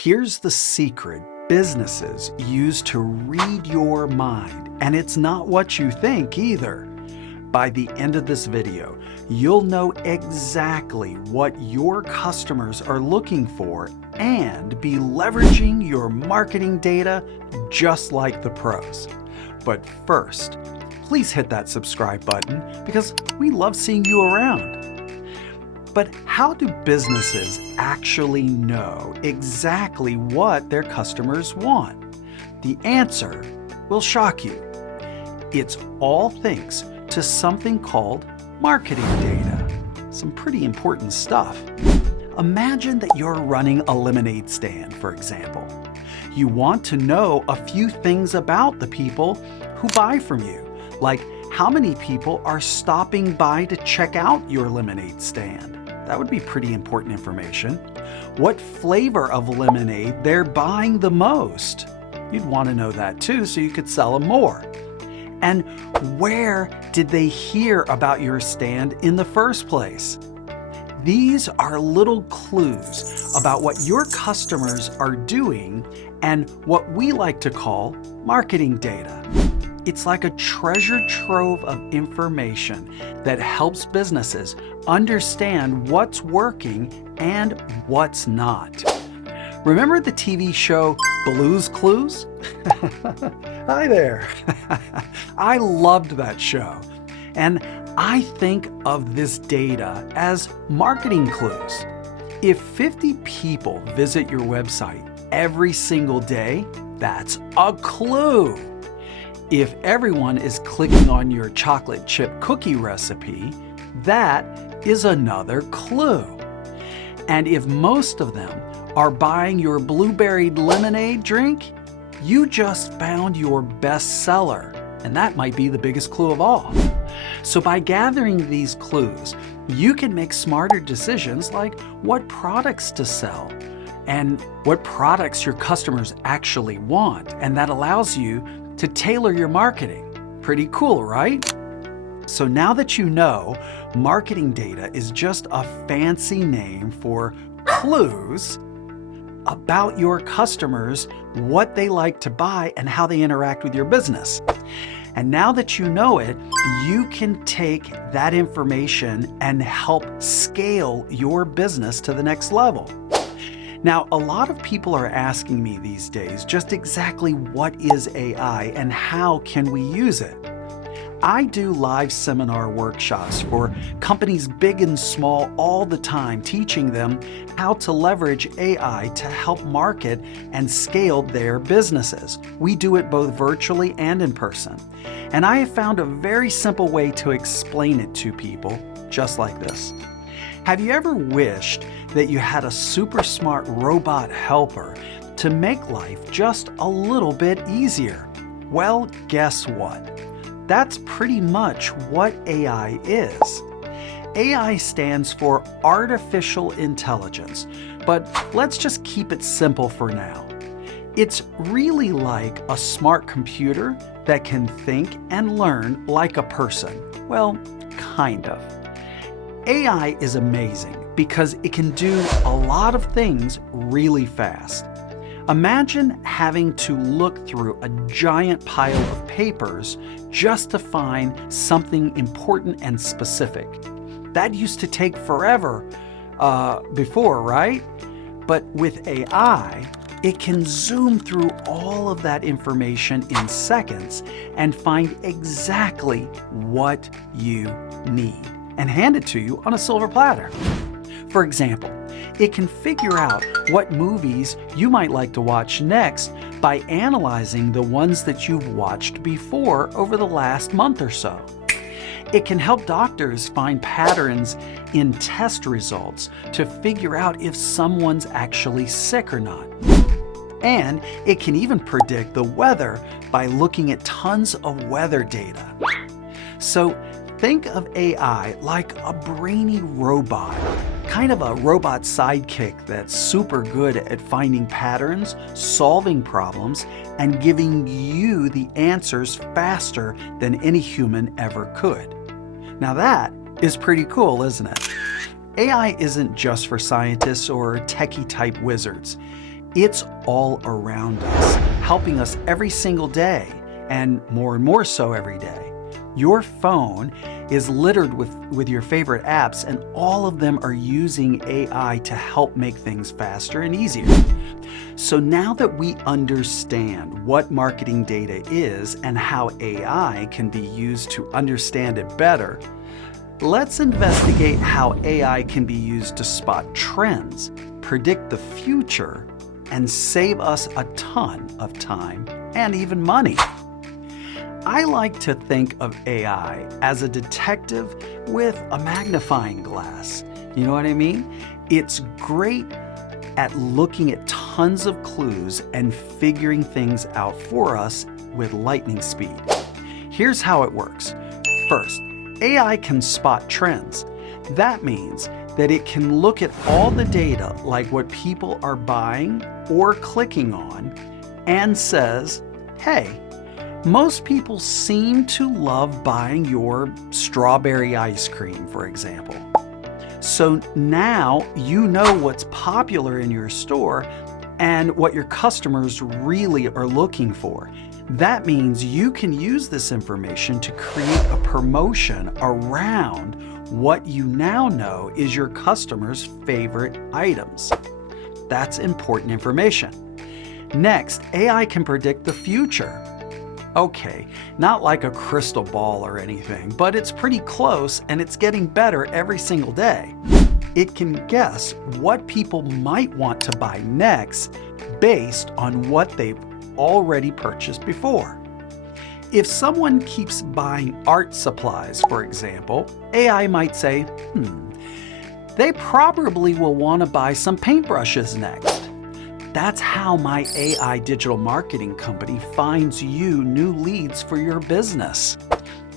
Here's the secret businesses use to read your mind, and it's not what you think either. By the end of this video, you'll know exactly what your customers are looking for and be leveraging your marketing data just like the pros. But first, please hit that subscribe button because we love seeing you around. But how do businesses actually know exactly what their customers want? The answer will shock you. It's all thanks to something called marketing data. Some pretty important stuff. Imagine that you're running a lemonade stand, for example. You want to know a few things about the people who buy from you, like how many people are stopping by to check out your lemonade stand. That would be pretty important information. What flavor of lemonade they're buying the most. You'd want to know that too so you could sell them more. And where did they hear about your stand in the first place? These are little clues about what your customers are doing and what we like to call marketing data. It's like a treasure trove of information that helps businesses understand what's working and what's not. Remember the TV show Blue's Clues? Hi there. I loved that show. And I think of this data as marketing clues. If 50 people visit your website every single day, that's a clue. If everyone is clicking on your chocolate chip cookie recipe, that is another clue. And if most of them are buying your blueberry lemonade drink, you just found your best seller, and that might be the biggest clue of all. So by gathering these clues, you can make smarter decisions like what products to sell and what products your customers actually want, and that allows you to tailor your marketing. Pretty cool, right? So now that you know, marketing data is just a fancy name for clues about your customers, what they like to buy, and how they interact with your business. And now that you know it, you can take that information and help scale your business to the next level. Now, a lot of people are asking me these days just exactly what is AI and how can we use it? I do live seminar workshops for companies big and small all the time, teaching them how to leverage AI to help market and scale their businesses. We do it both virtually and in person. And I have found a very simple way to explain it to people, just like this. Have you ever wished that you had a super smart robot helper to make life just a little bit easier? Well, guess what? That's pretty much what AI is. AI stands for artificial intelligence, but let's just keep it simple for now. It's really like a smart computer that can think and learn like a person. Well, kind of. AI is amazing because it can do a lot of things really fast. Imagine having to look through a giant pile of papers just to find something important and specific. That used to take forever before, right? But with AI, it can zoom through all of that information in seconds and find exactly what you need and hand it to you on a silver platter. For example, it can figure out what movies you might like to watch next by analyzing the ones that you've watched before over the last month or so. It can help doctors find patterns in test results to figure out if someone's actually sick or not. And it can even predict the weather by looking at tons of weather data. So think of AI like a brainy robot, kind of a robot sidekick that's super good at finding patterns, solving problems, and giving you the answers faster than any human ever could. Now that is pretty cool, isn't it? AI isn't just for scientists or techie-type wizards. It's all around us, helping us every single day, and more so every day. Your phone is littered with your favorite apps, and all of them are using AI to help make things faster and easier. So now that we understand what marketing data is and how AI can be used to understand it better, let's investigate how AI can be used to spot trends, predict the future, and save us a ton of time and even money. I like to think of AI as a detective with a magnifying glass. You know what I mean? It's great at looking at tons of clues and figuring things out for us with lightning speed. Here's how it works. First, AI can spot trends. That means that it can look at all the data, like what people are buying or clicking on, and says, hey, most people seem to love buying your strawberry ice cream, for example. So now you know what's popular in your store and what your customers really are looking for. That means you can use this information to create a promotion around what you now know is your customers' favorite items. That's important information. Next, AI can predict the future. Okay, not like a crystal ball or anything, but it's pretty close and it's getting better every single day. It can guess what people might want to buy next based on what they've already purchased before. If someone keeps buying art supplies, for example, AI might say, they probably will want to buy some paintbrushes next. That's how my AI digital marketing company finds you new leads for your business.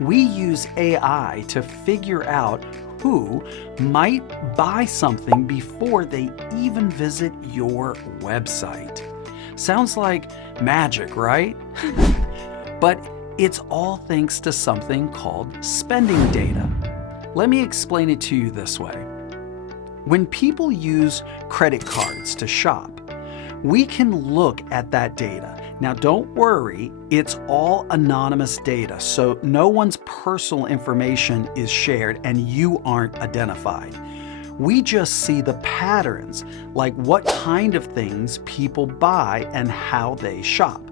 We use AI to figure out who might buy something before they even visit your website. Sounds like magic, right? But it's all thanks to something called spending data. Let me explain it to you this way. When people use credit cards to shop, we can look at that data. Now don't worry, it's all anonymous data, so no one's personal information is shared and you aren't identified. We just see the patterns, like what kind of things people buy and how they shop.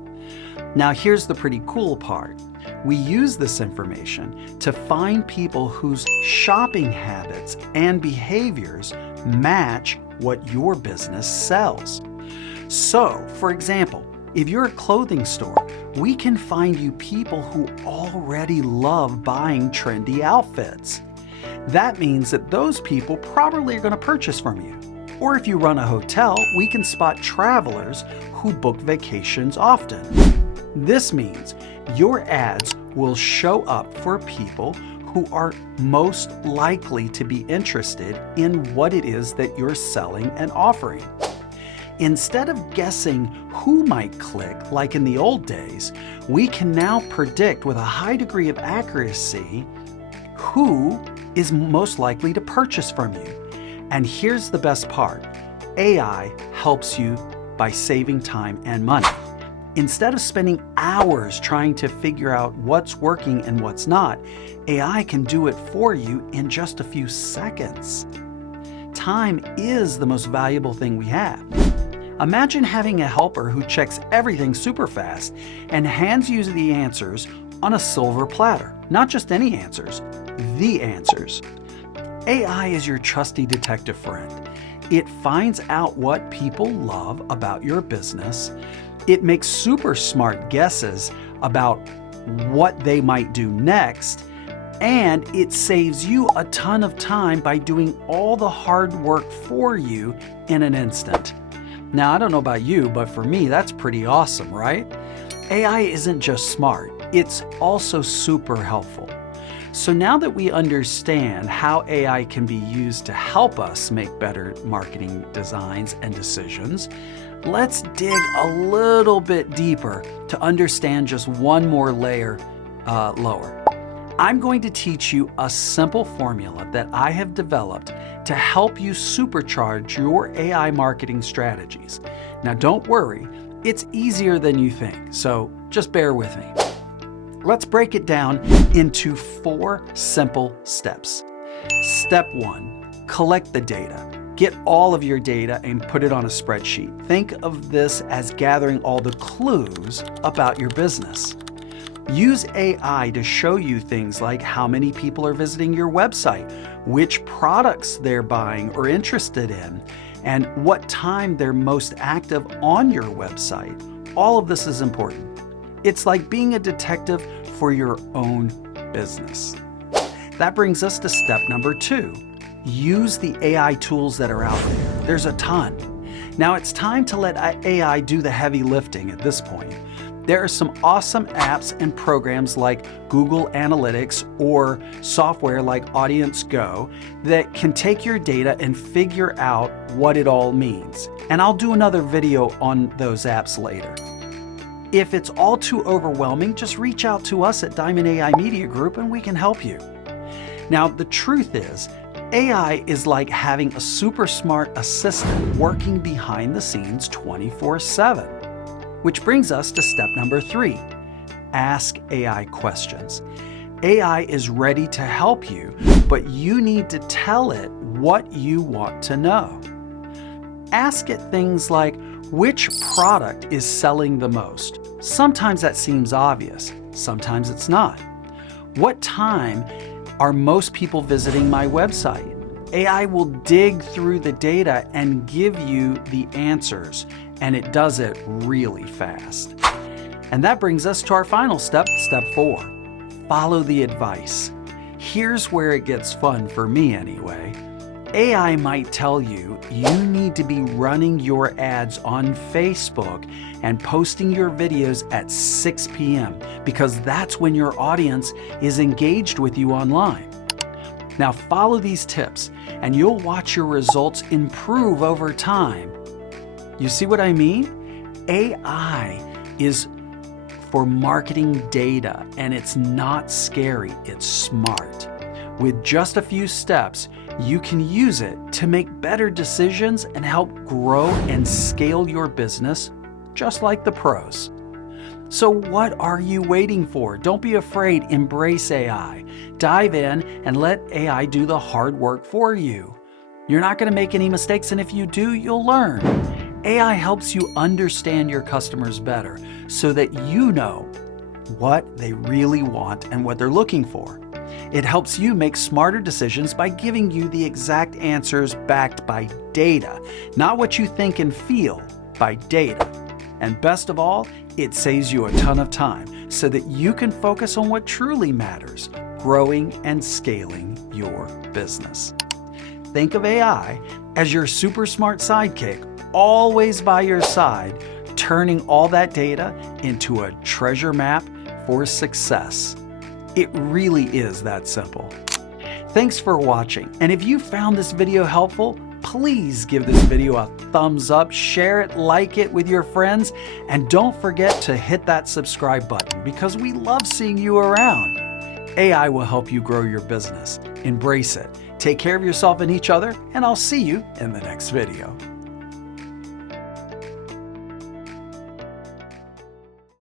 Now here's the pretty cool part. We use this information to find people whose shopping habits and behaviors match what your business sells. So, for example, if you're a clothing store, we can find you people who already love buying trendy outfits. That means that those people probably are going to purchase from you. Or if you run a hotel, we can spot travelers who book vacations often. This means your ads will show up for people who are most likely to be interested in what it is that you're selling and offering. Instead of guessing who might click, like in the old days, we can now predict with a high degree of accuracy who is most likely to purchase from you. And here's the best part. AI helps you by saving time and money. Instead of spending hours trying to figure out what's working and what's not, AI can do it for you in just a few seconds. Time is the most valuable thing we have. Imagine having a helper who checks everything super fast and hands you the answers on a silver platter. Not just any answers, the answers. AI is your trusty detective friend. It finds out what people love about your business. It makes super smart guesses about what they might do next. And it saves you a ton of time by doing all the hard work for you in an instant. Now, I don't know about you, but for me, that's pretty awesome, right? AI isn't just smart, it's also super helpful. So now that we understand how AI can be used to help us make better marketing designs and decisions, let's dig a little bit deeper to understand just one more layer lower. I'm going to teach you a simple formula that I have developed to help you supercharge your AI marketing strategies. Now don't worry, it's easier than you think, so just bear with me. Let's break it down into 4 simple steps. Step 1, collect the data. Get all of your data and put it on a spreadsheet. Think of this as gathering all the clues about your business. Use AI to show you things like how many people are visiting your website, which products they're buying or interested in, and what time they're most active on your website. All of this is important. It's like being a detective for your own business. That brings us to step number 2. Use the AI tools that are out there. There's a ton. Now it's time to let AI do the heavy lifting at this point. There are some awesome apps and programs like Google Analytics or software like Audience Go that can take your data and figure out what it all means. And I'll do another video on those apps later. If it's all too overwhelming, just reach out to us at Diamond AI Media Group and we can help you. Now, the truth is, AI is like having a super smart assistant working behind the scenes 24/7. Which brings us to step number 3. Ask AI questions. AI is ready to help you, but you need to tell it what you want to know. Ask it things like, which product is selling the most? Sometimes that seems obvious, sometimes it's not. What time are most people visiting my website? AI will dig through the data and give you the answers, and it does it really fast. And that brings us to our final step, step 4. Follow the advice. Here's where it gets fun for me anyway. AI might tell you you need to be running your ads on Facebook and posting your videos at 6 p.m. because that's when your audience is engaged with you online. Now follow these tips and you'll watch your results improve over time. You see what I mean? AI is for marketing data and it's not scary, it's smart. With just a few steps, you can use it to make better decisions and help grow and scale your business just like the pros. So what are you waiting for? Don't be afraid, embrace AI. Dive in and let AI do the hard work for you. You're not going to make any mistakes, and if you do, you'll learn. AI helps you understand your customers better so that you know what they really want and what they're looking for. It helps you make smarter decisions by giving you the exact answers backed by data, not what you think and feel, by data. And best of all, it saves you a ton of time so that you can focus on what truly matters, growing and scaling your business. Think of AI as your super smart sidekick, always by your side, turning all that data into a treasure map for success. It really is that simple. Thanks for watching, and if you found this video helpful, please give this video a thumbs up, share it, like it with your friends, and don't forget to hit that subscribe button because we love seeing you around. AI will help you grow your business. Embrace it. Take care of yourself and each other, and I'll see you in the next video.